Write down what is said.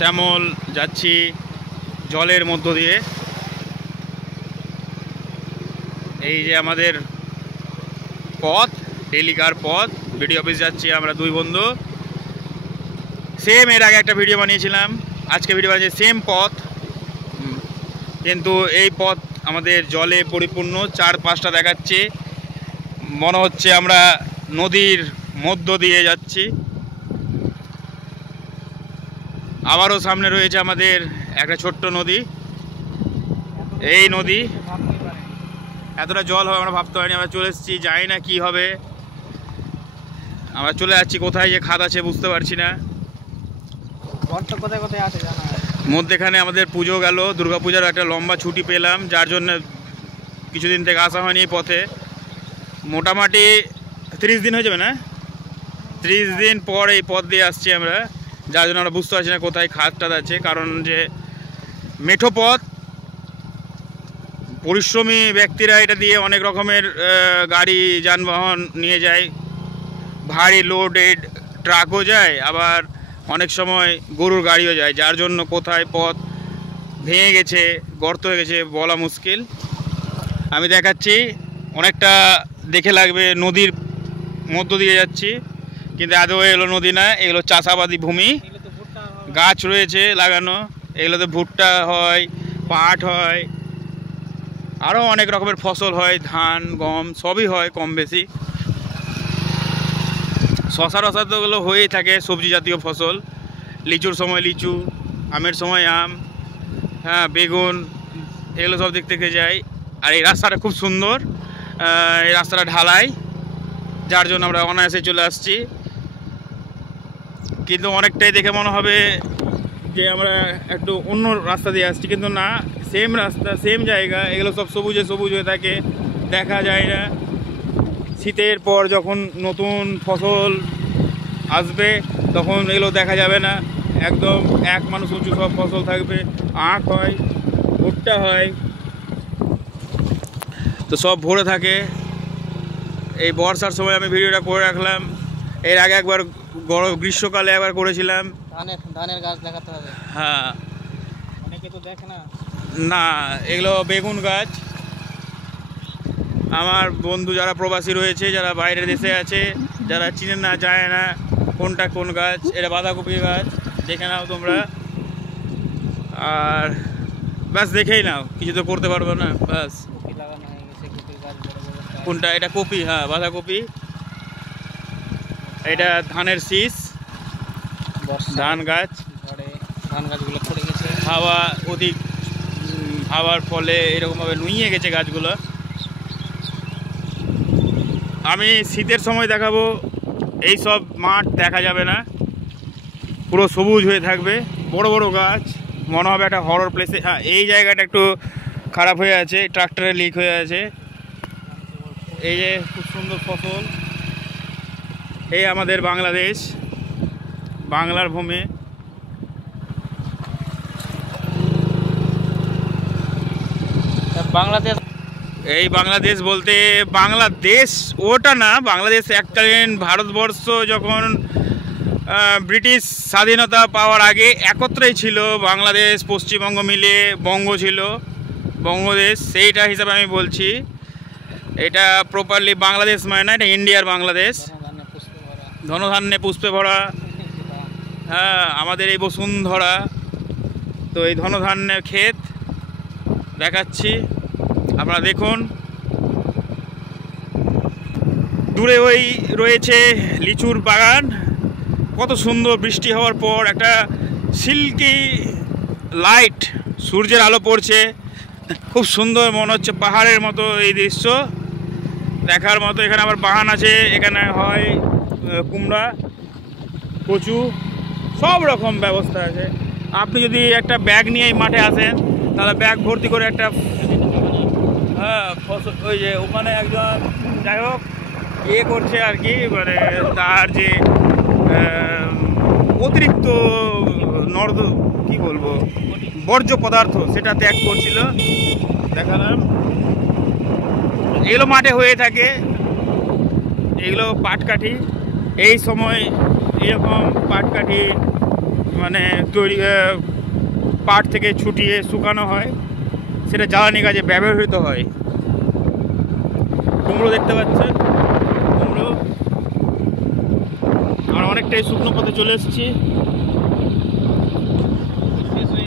শ্যামল যাচ্ছি জলের মধ্য দিয়ে। এই যে আমাদের পথ, ডেলিকার পথ, বিডিও অফিস যাচ্ছি আমরা দুই বন্ধু। সেম এর আগে একটা ভিডিও বানিয়েছিলাম, আজকে ভিডিও বানিয়েছি সেম পথ, কিন্তু এই পথ আমাদের জলে পরিপূর্ণ। চারপাশটা দেখাচ্ছে, মনে হচ্ছে আমরা নদীর মধ্য দিয়ে যাচ্ছি। আবারও সামনে রয়েছে আমাদের একটা ছোট্ট নদী। এই নদী এতটা জল হবে আমরা ভাবতে পারিনি। আমরা চলে এসেছি, জানি না কি হবে। আমরা চলে যাচ্ছি, কোথায় যে খাদ আছে বুঝতে পারছি না। কোথায় কোথায় আছে জানা মধ্যেখানে আমাদের পুজো গেল, দুর্গাপূজার একটা লম্বা ছুটি পেলাম, যার জন্য কিছুদিন থেকে আসা হয়নি এই পথে। মোটামুটি 30 দিন হয়ে যাবে না, 30 দিন পর এই পথ দিয়ে আসছি আমরা, যার জন্য আমরা বুঝতে পারছি না কোথায় খাদ টাদ আছে। কারণ যে মেঠো পথ, পরিশ্রমী ব্যক্তিরা এটা দিয়ে অনেক রকমের গাড়ি যানবাহন নিয়ে যায়, ভারী লোডেড ট্রাকও যায়, আবার অনেক সময় গরুর গাড়িও যায়, যার জন্য কোথায় পথ ভেঙে গেছে, গর্ত হয়ে গেছে বলা মুশকিল। আমি দেখাচ্ছি, অনেকটা দেখে লাগবে নদীর মধ্য দিয়ে যাচ্ছি, কিন্তু আদৌ এগুলো নদী না, এগুলো চাষাবাদী ভূমি। গাছ রয়েছে লাগানো, এগুলোতে ভুট্টা হয়, পাট হয়, আরও অনেক রকমের ফসল হয়, ধান গম সবই হয় কম বেশি। শশা রসা তো ওগুলো হয়েই থাকে, সবজি জাতীয় ফসল। লিচুর সময় লিচু, আমের সময় আম, হ্যাঁ বেগুন, এগুলো সব দিক থেকে যায়। আর এই রাস্তাটা খুব সুন্দর, এই রাস্তাটা ঢালাই, যার জন্য আমরা অনায়াসে চলে আসছি। কিন্তু অনেকটাই দেখে মনে হবে যে আমরা একটু অন্য রাস্তা দিয়ে আসছি, কিন্তু না, সেম রাস্তা সেম জায়গা। এগুলো সব সবুজে সবুজ হয়ে থাকে, দেখা যায় না। শীতের পর যখন নতুন ফসল আসবে তখন এগুলো দেখা যাবে না, একদম এক মানুষ উঁচু সব ফসল থাকবে। আখ হয়, ভুট্টা হয়, তো সব ভরে থাকে। এই বর্ষার সময় আমি ভিডিওটা করে রাখলাম, এর আগে একবার গ্রীষ্মকালে একবার করেছিলাম। ধানের গাছ দেখাতে হবে। হ্যাঁ, অনেকে তো দেখে না। না, এগুলো বেগুন গাছ। আমার বন্ধু যারা প্রবাসী রয়েছে, যারা বাইরের দেশে আছে, যারা চিনে না যায় না কোনটা কোন গাছ, এটা বাঁধাকপি গাছ, দেখে নাও তোমরা। আর ব্যাস দেখেই নাও, কিছু তো করতে পারবো না। ব্যাস কোনটা, এটা কপি, হ্যাঁ বাঁধাকপি। এটা ধানের শীষ, ধান গাছ। ধান গাছগুলো পড়ে গেছে, হাওয়া অধিক হাওয়ার ফলে এরকমভাবে নুইয়ে গেছে গাছগুলো। আমি শীতের সময় দেখাবো, এই সব মাঠ দেখা যাবে না, পুরো সবুজ হয়ে থাকবে, বড় বড় গাছ, মনে হবে একটা হরর প্লেসে। হ্যাঁ, এই জায়গাটা একটু খারাপ হয়ে আছে, ট্রাক্টরে লিক হয়ে আছে। এই যে খুব সুন্দর ফসল, এই আমাদের বাংলাদেশ, বাংলার ভূমি। বাংলাদেশ, এই বাংলাদেশ বলতে বাংলাদেশ ওটা না, বাংলাদেশ এককালীন ভারতবর্ষ যখন ব্রিটিশ স্বাধীনতা পাওয়ার আগে একত্রেই ছিল, বাংলাদেশ পশ্চিমবঙ্গ মিলে বঙ্গ ছিল, বঙ্গদেশ, সেইটা হিসাবে আমি বলছি। এটা প্রপারলি বাংলাদেশ মানে না, এটা ইন্ডিয়ার বাংলাদেশ। ধনধান্যে পুষ্পে ভরা, হ্যাঁ আমাদের এই বসুন্ধরা। তো এই ধনধান্যের ক্ষেত দেখাচ্ছি, আপনারা দেখুন। দূরে ওই রয়েছে লিচুর বাগান, কত সুন্দর। বৃষ্টি হওয়ার পর একটা সিল্কি লাইট, সূর্যের আলো পড়ছে, খুব সুন্দর মনে হচ্ছে, পাহাড়ের মতো এই দৃশ্য দেখার মতো। এখানে আবার বাগান আছে, এখানে হয় কুমড়া, কচু, সব রকম ব্যবস্থা আছে। আপনি যদি একটা ব্যাগ নিয়ে এই মাঠে আসেন, তাহলে ব্যাগ ভর্তি করে একটা, হ্যাঁ ফসল, ওই যে ওখানে একজন যাই হোক ইয়ে করছে আর কি, মানে তার যে অতিরিক্ত কি বলবো বর্জ্য পদার্থ সেটা ত্যাগ করছিল, দেখালাম। এগুলো মাঠে হয়ে থাকে, এগুলো পাটকাঠি। এই সময় এরকম পাটকাঠি মানে তৈরি পাট থেকে ছুটিয়ে শুকানো হয়, সেটা জ্বালানি কাজে ব্যবহৃত হয়। কুমড়ো দেখতে পাচ্ছেন, কুমড়ো। আর অনেকটাই শুকনো পথে চলে এসেছি।